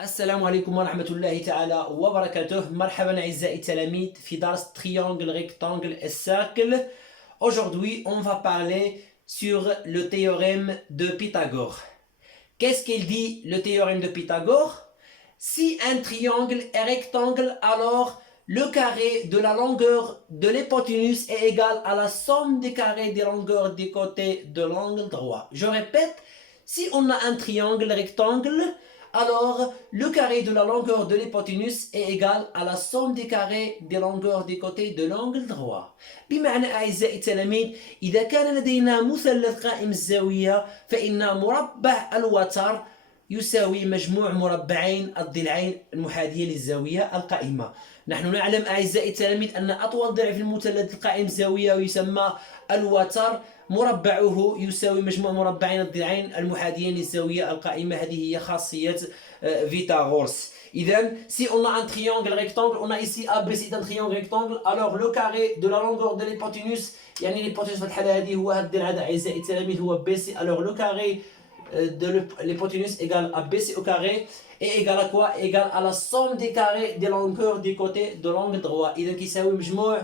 السلام عليكم ورحمة الله تعالى وبركاته. مرحبا أعزائي التلاميذ في درس triangle, rectangle et cercle. Aujourd'hui, on va parler sur le théorème de Pythagore. Qu'est-ce qu'il dit le théorème de Pythagore? Si un triangle est rectangle, alors le carré de la longueur de l'hypoténuse est égal à la somme des carrés des longueurs des côtés de l'angle droit. Je répète, si on a un triangle rectangle, alors le carré de la longueur de l'hypoténuse est égal à la somme des carrés des longueurs des côtés de l'angle droit. بمعنى أعزائي التلاميذ، إذا كان لدينا مثلث قائم الزاوية فإن مربع الوتر يساوي مجموع مربعين الضلعين المحاذية للزاوية القائمة. نحن نعلم أعزائي التلاميذ أن أطول ضلع في المثلث القائم الزاوية يسمى الوتر، مربعه يساوي مجموع مربعين الضلعين المحاذيين للزاوية القائمة. هذه هي خاصية فيثاغورس. إذن si on a un triangle rectangle, on a ici ABC d'un triangle rectangle, alors le carré de la longueur de l'hypoténuse، يعني l'hypoténuse في الحالة هذه هو هذا الضلع هذا أعزائي التلاميذ هو BC، alors le carré de l'hypoténuse égale à BC au carré est égal à quoi? Égal à la somme des carrés des longueurs des côtés de l'angle droit. إذا كيساوي مجموع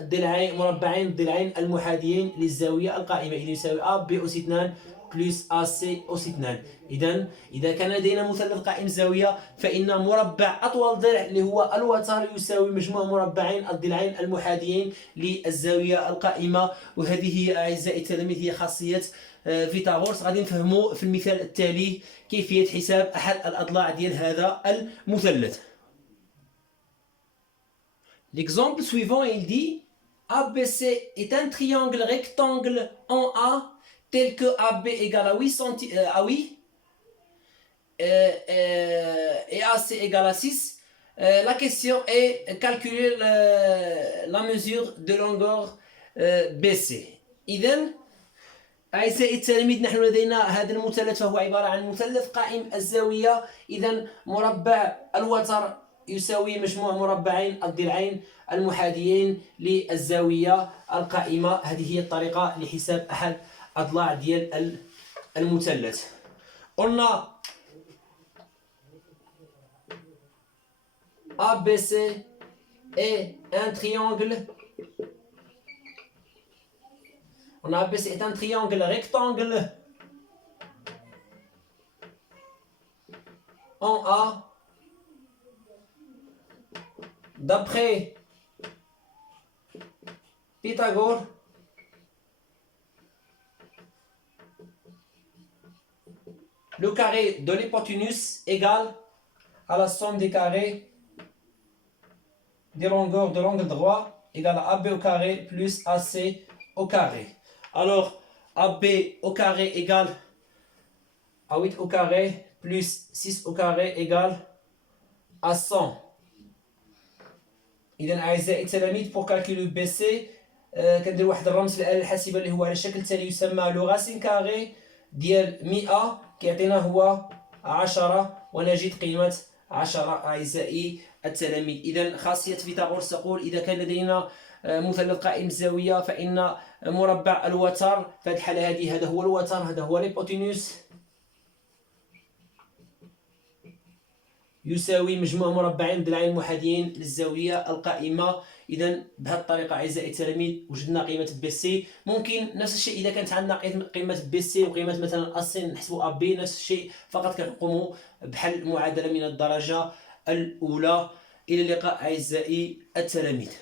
ضلعين مربعين الضلعين المحاذيين للزاوية القائمة. إذا يساوي A B أس 2 بلس AC أس 2. إذا كان لدينا مثلث قائم الزاوية فإن مربع أطول ضلع اللي هو الوتر يساوي مجموع مربعين الضلعين المحاذيين للزاوية القائمة. وهذه هي أعزائي التلاميذ هي خاصية فيثاغورس. غادي نفهموا في المثال التالي كيفية حساب أحد الأضلاع ديال هذا المثلث. L'exemple suivant, il dit ABC est un triangle rectangle en A tel que AB égale à 8 et AC égale à 6. La question est calculer la mesure de longueur BC. إذن أعزائي التلاميذ، نحن لدينا هذا المثلث فهو عبارة عن مثلث قائم الزاوية. إذن مربع الوتر يساوي مجموع مربعين الضلعين المحاذيين للزاوية القائمة. هذه هي الطريقة لحساب أحد أضلاع ديال المثلث. قلنا ABC est un triangle. On a ABC est un triangle rectangle en A d'après Pythagore. Le carré de l'hypoténuse égale à la somme des carrés des longueurs de l'angle droit égale à AB au carré plus AC au carré. Alors AB au carré égale à 8 au carré plus 6 au carré égale à 100. إذا أعزائي التلاميذ pour calculer BC كندير واحد الرمز في الآلة الحاسبة اللي هو على الشكل التالي يسمى لو راسين كاري ديال 100 كيعطينا هو 10 ونجد قيمة 10 أعزائي التلاميذ. إذا خاصية فيثاغورس تقول إذا كان لدينا مثلث قائم الزاوية فإن مربع الوتر في هذه الحالة هذه هذا هو الوتر، هذا هو الهيبوتينوس، يساوي مجموع مربعين ضلعين محاذيين للزاوية القائمة. إذا بهذه الطريقة أعزائي التلاميذ وجدنا قيمة بي سي. ممكن نفس الشيء إذا كانت عندنا قيمة بي سي وقيمة مثلا أسي نحسبوا أ بي نفس الشيء، فقط كنقوموا بحل معادلة من الدرجة الأولى. إلى اللقاء أعزائي التلاميذ.